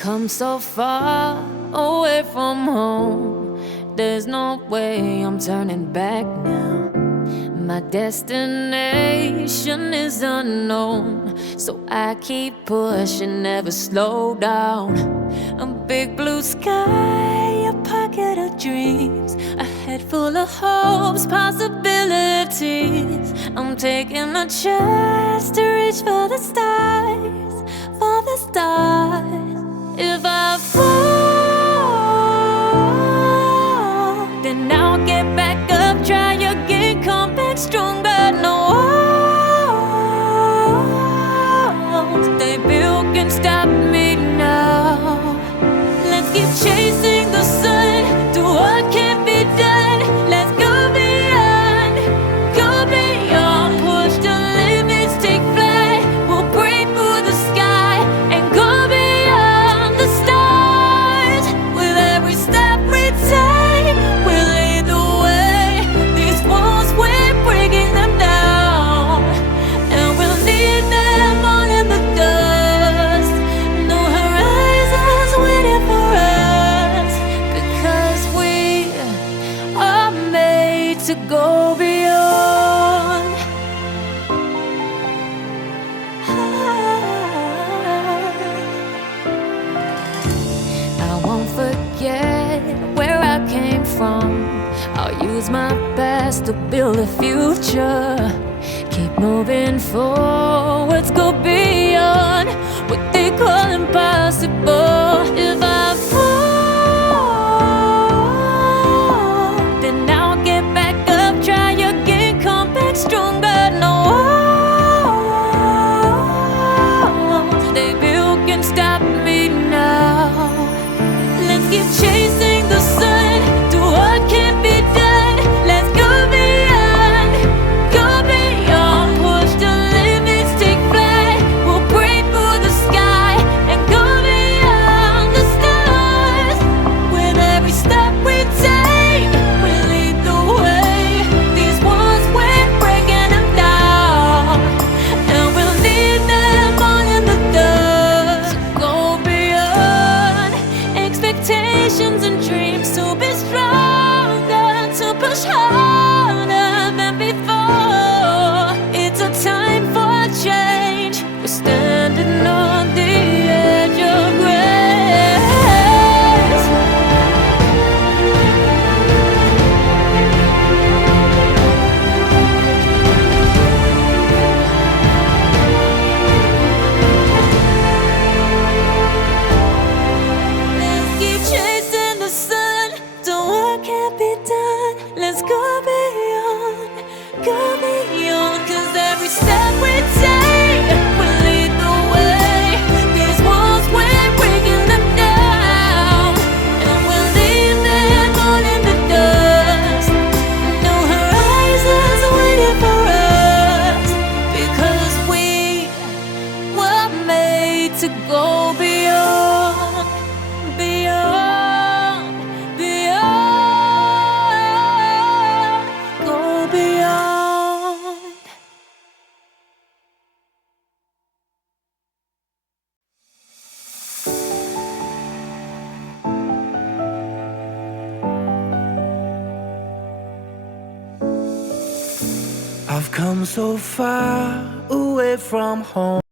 come so far away from home. There's no way I'm turning back now. My destination is unknown, so I keep pushing, never slow down. A big blue sky, a pocket of dreams, a head full of hopes, possibilities. I'm taking a chance to reach for the stars, for the stars. If I fall, then I'll get back up, try again, come back stronger. No walls they built can stop me now. Let's keep chasing the sun, do what can't be done. Let's go beyond, push the limits, take flight. We'll break through the sky and go beyond the stars. With every step we take, we'll lead the way. These walls, we're breaking them down, and we'll leave them all in the dust. No horizons waiting for us, because we are made to go beyond. I won't forget where I came from. I'll use my best to build a future. Keep moving forwards, go beyond what they call impossible. If I fall, then I'll get back up, try again, come back stronger. No walls they built can stop me now. Let's keep chasing the sun, do what can't be done. Let's go beyond, push the limits, take flight. We'll break through the sky and go beyond the stars. With every step we take, we lead the way. These walls, we're breaking them down, and we'll leave them all in the dust. Go beyond expectations and dreams, to be stronger, to push harder than before. It's a time for change. We're standing on the edge of grace. Let's keep chasing the sun, do what can't be done. Let's go beyond, 'cause every step we take will lead the way. These walls, we're breaking them down, and we'll leave them all in the dust. No horizons waiting for us, because we were made to go beyond, beyond, go beyond. I've come so far away from home.